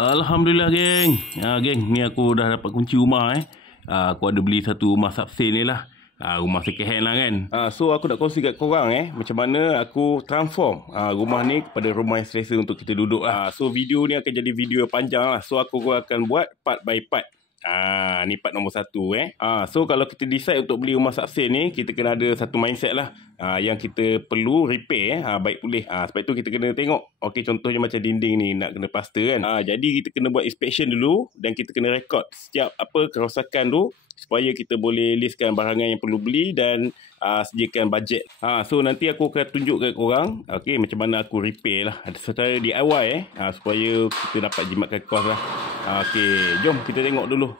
Alhamdulillah geng. Geng, ni aku dah dapat kunci rumah aku ada beli satu rumah subsale ni lah. Rumah second hand lah kan. So aku nak kongsi kat korang macam mana aku transform rumah ni kepada rumah yang selesa untuk kita duduk lah. So video ni akan jadi video yang panjang lah. So aku akan buat part by part. Ni part nombor 1 So kalau kita decide untuk beli rumah subsale ni, kita kena ada satu mindset lah, yang kita perlu repair baik boleh. Sebab itu kita kena tengok. Okey, contohnya macam dinding ni nak kena plaster kan. Jadi kita kena buat inspection dulu dan kita kena record setiap kerosakan tu supaya kita boleh listkan barangan yang perlu beli dan sediakan bajet. So nanti aku akan tunjuk kat korang macam mana aku repair lah secara DIY supaya kita dapat jimatkan kos lah. Jom kita tengok dulu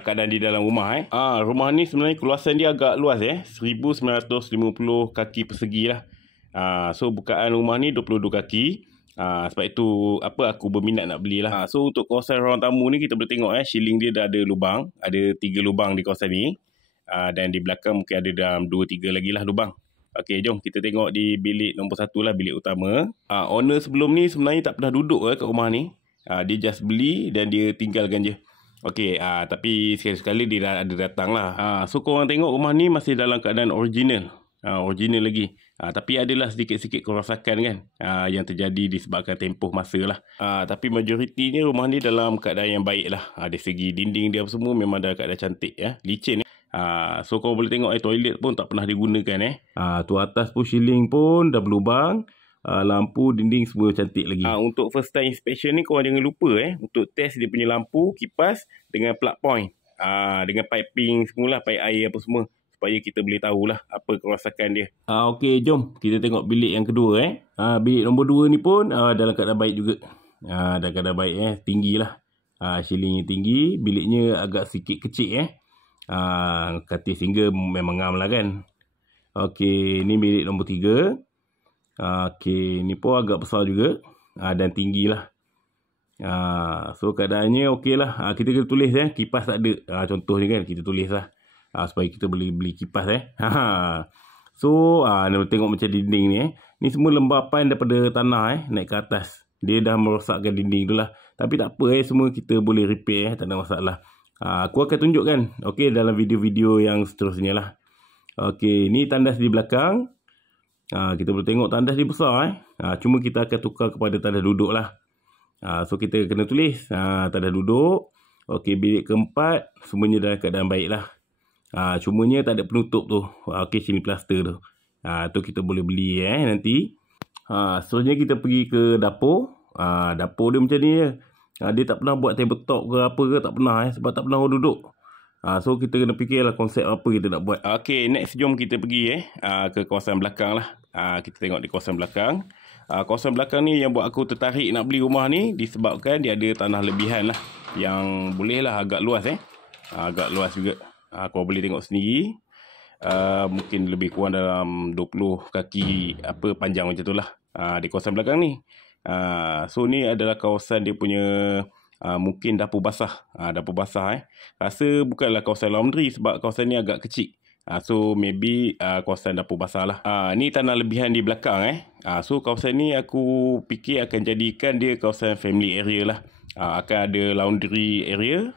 keadaan di dalam rumah rumah ni sebenarnya keluasan dia agak luas 1950 kaki persegi lah. So bukaan rumah ni 22 kaki. Sebab itu aku berminat nak belilah. So untuk kawasan ruang tamu ni kita boleh tengok ceiling dia dah ada lubang, ada 3 lubang di kawasan ni. Dan di belakang mungkin ada dalam 2-3 lagi lah lubang. Jom kita tengok di bilik nombor 1 lah, bilik utama. Owner sebelum ni sebenarnya tak pernah duduk kat rumah ni. Dia just beli dan dia tinggalkan je. Tapi sekali-sekali dia dah ada datang lah. So korang tengok rumah ni masih dalam keadaan original. Original lagi. Tapi adalah sedikit-sedikit kerosakan kan, yang terjadi disebabkan tempoh masa lah. Tapi majoritinya rumah ni dalam keadaan yang baik lah. Dari segi dinding dia semua memang dalam keadaan cantik licin. So kau boleh tengok toilet pun tak pernah digunakan tu atas pun ceiling pun dah berlubang. Lampu dinding semua cantik lagi. Untuk first time inspection ni korang jangan lupa untuk test dia punya lampu, kipas dengan plug point. Dengan piping semula, pipe air apa semua, supaya kita boleh tahulah apa kerosakan dia. Jom kita tengok bilik yang kedua bilik nombor 2 ni pun dalam keadaan baik juga. Dalam keadaan baik tinggi lah. Ceilingnya tinggi, biliknya agak sikit kecil katil single memang ngam lah kan. Ni bilik nombor 3. Ni pun agak besar juga dan tinggi lah. So keadaannya okey lah. Kita kena tulis kipas tak ada. Contoh ni kan kita tulis lah. Supaya kita boleh beli kipas So tengok macam dinding ni ni semua lembapan daripada tanah naik ke atas. Dia dah merosakkan dinding tu lah. Tapi tak apa semua kita boleh repair tak ada masalah. Aku akan tunjukkan dalam video-video yang seterusnya lah. Ni tandas di belakang. Kita boleh tengok tandas dia besar cuma kita akan tukar kepada tandas duduk lah. So kita kena tulis tandas duduk. Bilik keempat semuanya dalam keadaan baik lah. Cumanya tak ada penutup tu. Sini plaster tu. Tu kita boleh beli nanti. Seterusnya kita pergi ke dapur. Dapur dia macam ni je. Dia tak pernah buat tabletop ke apa ke, tak pernah sebab tak pernah orang duduk. So kita kena fikirlah konsep apa kita nak buat. Next jom kita pergi ke kawasan belakang lah. Kita tengok di kawasan belakang. Kawasan belakang ni yang buat aku tertarik nak beli rumah ni disebabkan dia ada tanah lebihan lah, yang boleh lah agak luas agak luas juga. Kau boleh tengok sendiri. Mungkin lebih kurang dalam 20 kaki panjang macam tu lah di kawasan belakang ni. So ni adalah kawasan dia punya mungkin dapur basah. Dapur basah rasa bukanlah kawasan laundry sebab kawasan ni agak kecil. So maybe kawasan dapur basah lah. Ni tanah lebihan di belakang So kawasan ni aku fikir akan jadikan dia kawasan family area lah. Akan ada laundry area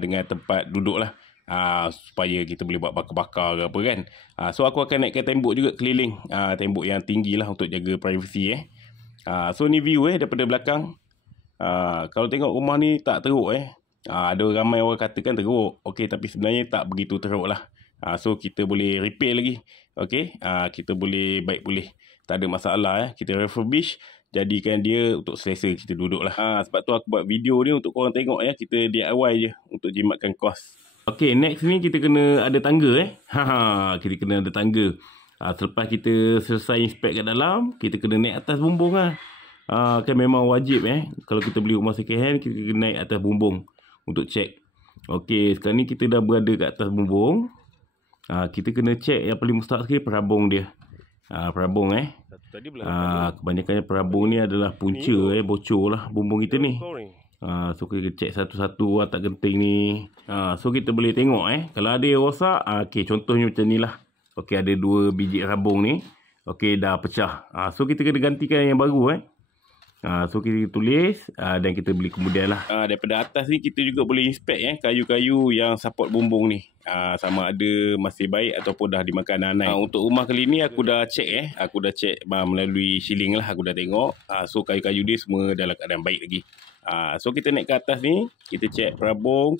dengan tempat duduk lah. Supaya kita boleh buat bakar-bakar ke apa kan. So aku akan naikkan tembok juga keliling. Tembok yang tinggi lah untuk jaga privacy So ni view daripada belakang. Kalau tengok rumah ni tak teruk ada ramai orang katakan teruk. Tapi sebenarnya tak begitu teruk lah. So kita boleh repair lagi. Kita boleh baik boleh, tak ada masalah kita refurbish, jadikan dia untuk selesa kita duduk lah. Sebab tu aku buat video ni untuk korang tengok kita DIY je untuk jimatkan kos. Next ni kita kena ada tangga kita kena ada tangga. Selepas kita selesai inspect kat dalam, kita kena naik atas bumbung kan memang wajib kalau kita beli rumah second hand, kita kena naik atas bumbung untuk check. Sekarang ni kita dah berada kat atas bumbung. Kita kena check yang paling mustahak sekali perabung dia. Perabung kebanyakannya perabung ni adalah punca bocor lah bumbung kita ni. So kita check satu-satu watak genting ni. So kita boleh tengok kalau ada yang rosak. Contohnya macam ni lah. Ada 2 biji rabung ni. Dah pecah. So kita kena gantikan yang baru So kita tulis dan kita beli kemudian lah. Daripada atas ni kita juga boleh inspect kayu-kayu yang support bumbung ni. Sama ada masih baik ataupun dah dimakan nanai. Untuk rumah kali ni aku dah check Aku dah check melalui shilling lah, aku dah tengok. So kayu-kayu dia semua dalam keadaan baik lagi. So kita naik ke atas ni, kita check perabung,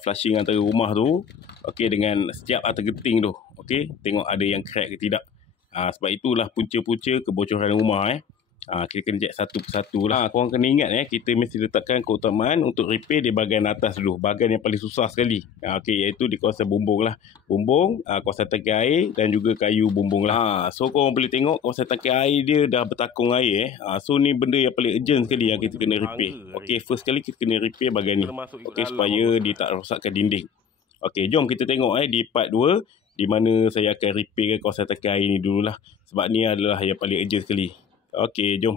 flushing antara rumah tu. Okey, dengan setiap tergenting tu. Okey, tengok ada yang crack ke tidak. Sebab itulah punca-punca kebocoran rumah kita kena check satu persatu lah. Korang kena ingat kita mesti letakkan keutamaan untuk repair di bahagian atas dulu. Bahagian yang paling susah sekali. Okey, iaitu di kawasan bumbung lah. Bumbung, kawasan tangki air dan juga kayu bumbung lah. So korang boleh tengok kawasan tangki air dia dah bertakung air So ni benda yang paling urgent sekali yang kita kena repair. Okey, first kali kita kena repair bahagian ni. Okey, supaya dia tak rosakkan dinding. Okey, jom kita tengok di part 2 di mana saya akan repairkan kawasan tangki air ni dululah. Sebab ni adalah yang paling urgent sekali. Okey, jom.